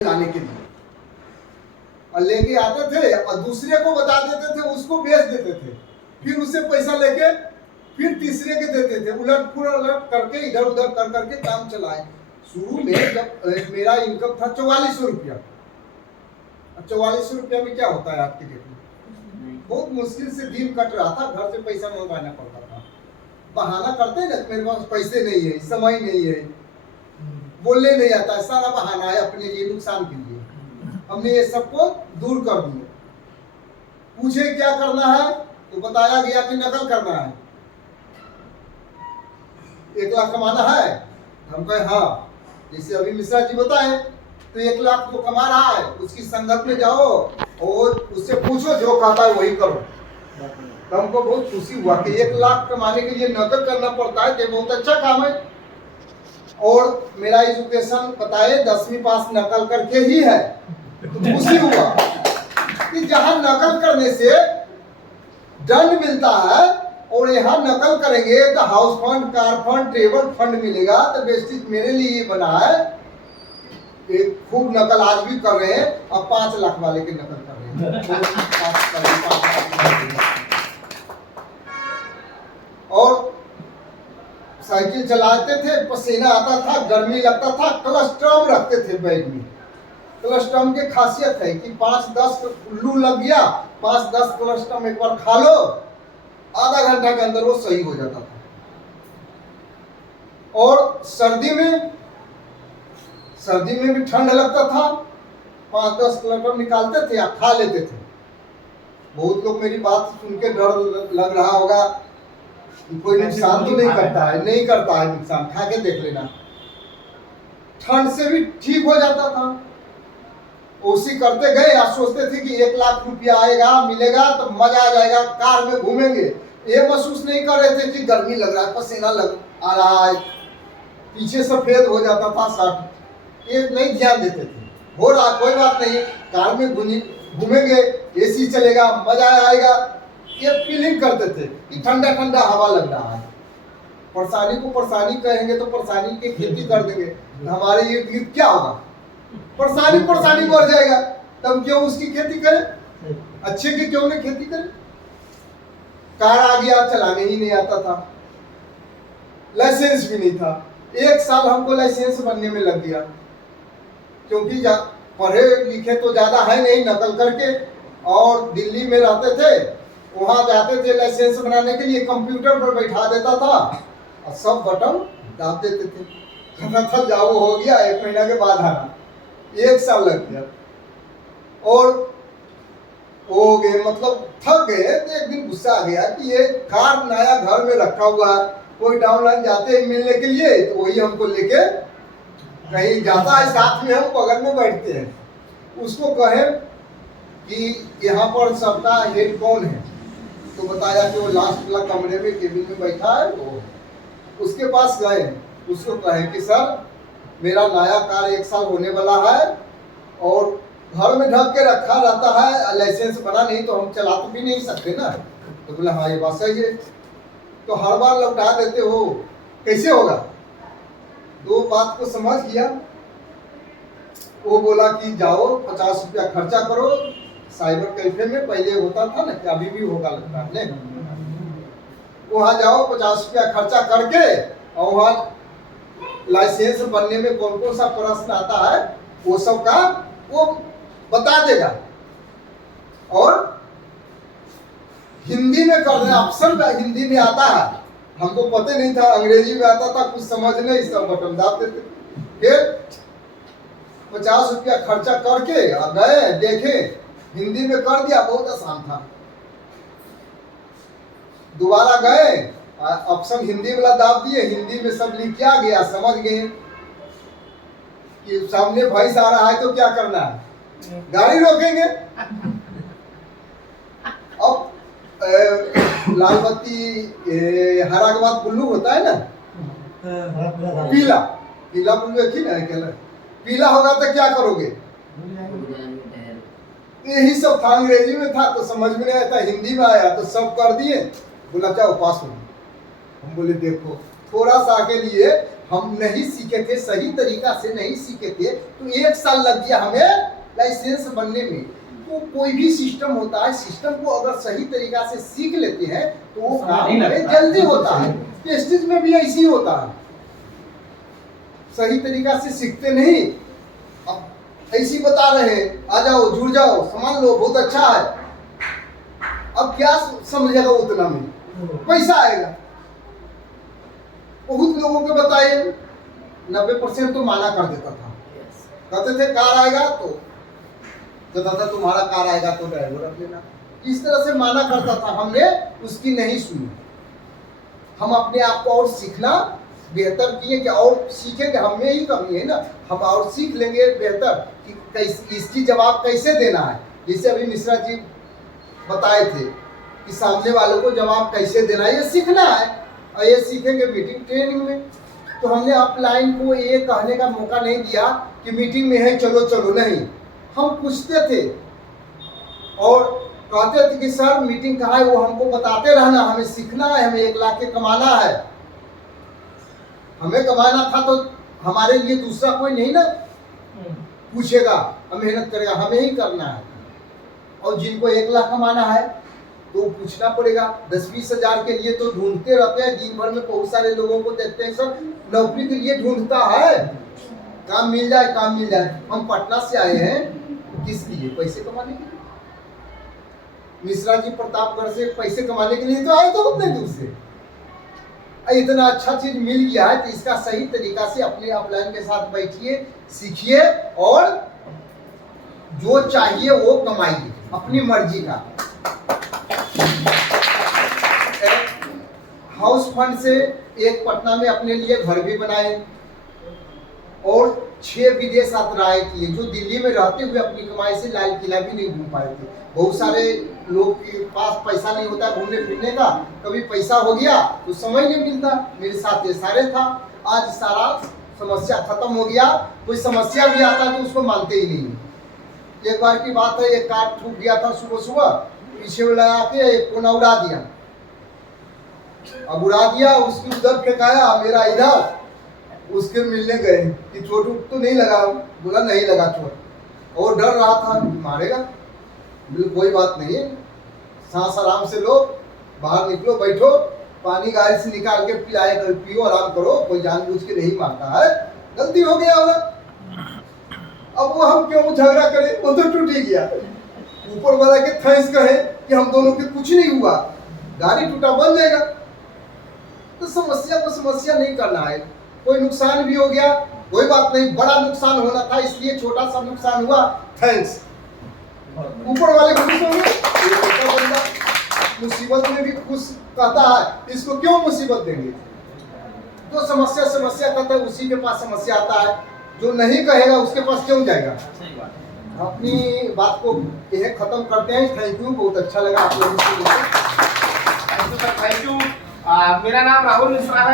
लाने के लिए और लेके आते थे और दूसरे को बता देते थे, उसको बेच देते थे, फिर उससे पैसा लेके फिर तीसरे के देते थे, उलट पुलट करके इधर उधर कर करके काम चलाए। शुरू में जब मेरा इनकम था 4400 रुपया, 4400 रुपया में क्या होता है आपके डेट में? बहुत मुश्किल से दिन कट रहा था, घर से पैसा मंगवाना पड़ता था। बहाना करते ना, मेरे पास पैसे नहीं है, समय नहीं है, बोलने नहीं आता है, सारा बहाना है अपने लिए, नुकसान के लिए। हमने ये सबको दूर कर दिया। पूछे क्या करना है तो बताया गया कि नकल करना है। 1 लाख कमाना है, हम कहे हाँ, जैसे अभी मिश्रा जी बताए तो 1 लाख तो कमा रहा है, उसकी संगत में जाओ और उससे पूछो, जो कहता है वही करो। तो हमको बहुत खुशी हुआ कि 1 लाख कमाने के लिए नकल करना पड़ता है, तो बहुत अच्छा काम है। और मेरा एजुकेशन बताए 10वीं पास नकल करके ही है, तो खुशी हुआ कि जहां नकल करने से दंड मिलता है और यहाँ नकल करेंगे तो house fund, car fund, travel fund मिलेगा। तो बेस्टिज मेरे लिए ये बना है, खूब नकल आज भी कर रहे हैं, अब 5 लाख वाले के नकल कर रहे हैं। और साइकिल चलाते थे, पसीना आता था, गर्मी लगता था, कलेस्ट्रॉल रखते थे बैग में। कलेस्ट्रॉल की खासियत है कि 5-10 लू लग गया, 5-10 कलेस्ट्रॉल एक बार खा लो, आधा घंटा के अंदर वो सही हो जाता था। और सर्दी में भी ठंड लगता था, 5-10 कलेस्ट्रॉल निकालते थे या खा लेते थे। बहुत लोग मेरी बात सुन के डर लग रहा होगा, कोई नुकसान तो नहीं करता है, नहीं करता है नुकसान, खा के देख लेना। ठंड से भी ठीक हो जाता था। उसी करते गए, आप सोचते थे कि 1 लाख रुपया आएगा, मिलेगा तो मजा आ जाएगा, कार में घूमेंगे। ये महसूस नहीं कर रहे थे कि गर्मी लग रहा है, पसीना लग आ रहा है, पीछे सफेद हो जाता था शर्ट, ये नहीं ध्यान देते थे। हो रहा कोई बात नहीं, कार में घूमेंगे, एसी चलेगा, मजा आएगा, ये फीलिंग करते थे कि ठंडा ठंडा हवा लग रहा है। परेशानी को परेशानी कहेंगे तो परेशानी की खेती कर देंगे, हमारे इर्द गिर्द क्या होगा? परेशानी बढ़ जाएगा, तब क्यों उसकी खेती करें? अच्छे की क्यों नहीं खेती करें? कार आ गया, चलाने ही नहीं आता था, लाइसेंस भी नहीं था। 1 साल हमको लाइसेंस बनने में लग गया, क्योंकि पढ़े लिखे तो ज्यादा है नहीं, नकल करके। और दिल्ली में रहते थे, वहां जाते थे लाइसेंस बनाने के लिए, कंप्यूटर पर बैठा देता था और सब बटन दाब देते थे। कहता था जाओ, हो गया, 1 महीना के बाद आना। 1 साल लग गया और हो गए, मतलब थक गए। तो एक दिन गुस्सा आ गया कि ये कार नया घर में रखा हुआ है, कोई डाउनलाइन जाते हैं मिलने के लिए, तो वही हमको लेके कहीं जाता है, साथ में हम बगल में बैठते हैं। उसको कहे कि यहाँ पर सबका हेड कौन है, तो बताया कि वो लास्ट वाला कमरे में केबिन में बैठा है। वो उसके पास गए, उसको कहे कि सर मेरा नया कार 1 साल होने वाला है और घर में ढक के रखा रहता है, लाइसेंस बना नहीं तो हम चला तो भी नहीं सकते ना। तो बोला हाँ ये बात सही है, तो हर बार लौटा देते हो, कैसे होगा? 2 बात को समझ गया। वो बोला कि जाओ 50 रुपया खर्चा करो, साइबर कैफे में पहले होता था ना, क्या अभी भी होगा लगता है, वहां जाओ 50 रुपया खर्चा करके, और वहां लाइसेंस बनने में कौन कौन सा प्रश्न आता है वो सब का वो बता देगा। और हिंदी में कर रहे, ऑप्शन हिंदी में आता है, हमको पता नहीं था, अंग्रेजी में आता था, कुछ समझ नहीं, सब बटन दाब देते। फिर 50 रुपया खर्चा करके गए, देखे, हिंदी में कर दिया, बहुत आसान था। दोबारा गए, ऑप्शन हिंदी वाला दाब दिए, हिंदी में सब लिख आ गया, समझ गए कि सामने भैंस आ रहा है तो क्या करना है, गाड़ी रोकेंगे। अब लाल बत्ती हरा के बाद ब्लू होता है ना, पीला, पीला ब्लू एक ही ना है, पीला होगा तो क्या करोगे? यही सब था, अंग्रेजी में था तो समझ में नहीं आया था, हिंदी में आया तो सब कर दिए। बोला क्या पास हो? हम बोले देखो, थोड़ा सा के लिए हम नहीं सीखे थे, सही तरीका से नहीं सीखे थे, तो 1 साल लग गया हमें लाइसेंस बनने में। तो कोई भी सिस्टम होता है, सिस्टम को अगर सही तरीका से सीख लेते हैं तो वो काम हमें जल्दी होता है। प्रेस्टीज में भी ऐसी होता है, सही तरीका से सीखते नहीं, अब ऐसी बता रहे हैं आ जाओ जुड़ जाओ सामान लो बहुत अच्छा है। अब क्या समझेगा उतना में, पैसा आएगा। बहुत लोगों को बताए 90% तो माना कर देता था, कहते थे कार आएगा तो कहता था तुम्हारा कार आएगा तो ड्राइवर रख लेना, इस तरह से माना करता था। हमने उसकी नहीं सुनी, हम अपने आप को और सीखना बेहतर किए कि और सीखेंगे, हमें ही कमी है ना, हम और सीख लेंगे बेहतर कि कैसे इसकी जवाब कैसे देना है। जैसे अभी मिश्रा जी बताए थे कि सामने वालों को जवाब कैसे देना है, ये सीखना है और ये सीखेंगे मीटिंग ट्रेनिंग में। तो हमने अपलाइन को ये कहने का मौका नहीं दिया कि मीटिंग में है चलो चलो, नहीं, हम पूछते थे और कहते थे कि सर मीटिंग कहाँ है, वो हमको बताते रहना, हमें सीखना है, हमें 1 लाख के कमाना है। हमें कमाना था तो हमारे लिए दूसरा कोई नहीं ना पूछेगा, हम मेहनत करेगा, हमें ही करना है। और जिनको 1 लाख कमाना है तो पूछना पड़ेगा। 10-20 हजार के लिए तो ढूंढते रहते हैं, दिन भर में बहुत सारे लोगों को देखते हैं, सर नौकरी के लिए ढूंढता है, काम मिल जाए काम मिल जाए। हम पटना से आए हैं किस लिए, पैसे कमाने के लिए। मिश्रा जी प्रतापगढ़ से पैसे कमाने के लिए तो आए तो उतने दूर से। इतना अच्छा चीज मिल गया है तो इसका सही तरीका से अपने अपलाइन के साथ बैठिए, सीखिए और जो चाहिए वो कमाइए अपनी मर्जी का। हाउस फंड से एक पटना में अपने लिए घर भी बनाए और 6 विदेश यात्राएं किए, जो दिल्ली में रहते हुए अपनी कमाई से लाल किला भी नहीं घूम पाए थे। बहुत सारे लोग के पास पैसा नहीं होता घूमने फिरने का, कभी पैसा हो गया तो समय नहीं मिलता, मेरे साथ ये सारे था। आज सारा समस्या खत्म हो गया, कोई समस्या भी आता है तो उसको मानते ही नहीं। एक बार की बात है, एक कार ठूक गया था सुबह सुबह, पीछे में लगा के एक कोना उड़ा दिया। अब उड़ा दिया, उसकी उधर फेंकाया, मेरा इधर। उसके मिलने गए कि चोट तो नहीं लगा, बोला नहीं लगा चोट, और डर रहा था मारेगा। बोले कोई बात नहीं, सांस आराम से लो, बाहर निकलो, बैठो, पानी गाड़ी से निकाल के पिलाए, पियो, आराम करो, कोई जानबूझ के नहीं मारता है, गलती हो गया होगा। अब वो हम क्यों झगड़ा करें, वो तो टूट ही गया। ऊपर वाला के थैंक्स कहे कि हम दोनों के कुछ नहीं हुआ, गाड़ी टूटा बन जाएगा। तो समस्या को समस्या नहीं करना है। कोई नुकसान भी हो गया कोई बात नहीं, बड़ा नुकसान होना था इसलिए छोटा सा नुकसान हुआ, थैंक्स। ऊपर वाले खुश होंगे, मुसीबत में भी खुश कहता है, इसको क्यों मुसीबत देंगे। तो समस्या समस्या कहता है, उसी के पास समस्या आता है, जो नहीं कहेगा उसके पास क्यों जाएगा। अपनी बात को यह खत्म करते हैं। थैंक यू, बहुत अच्छा लगा आप लोगों से। Thank you. मेरा नाम राहुल मिश्रा है।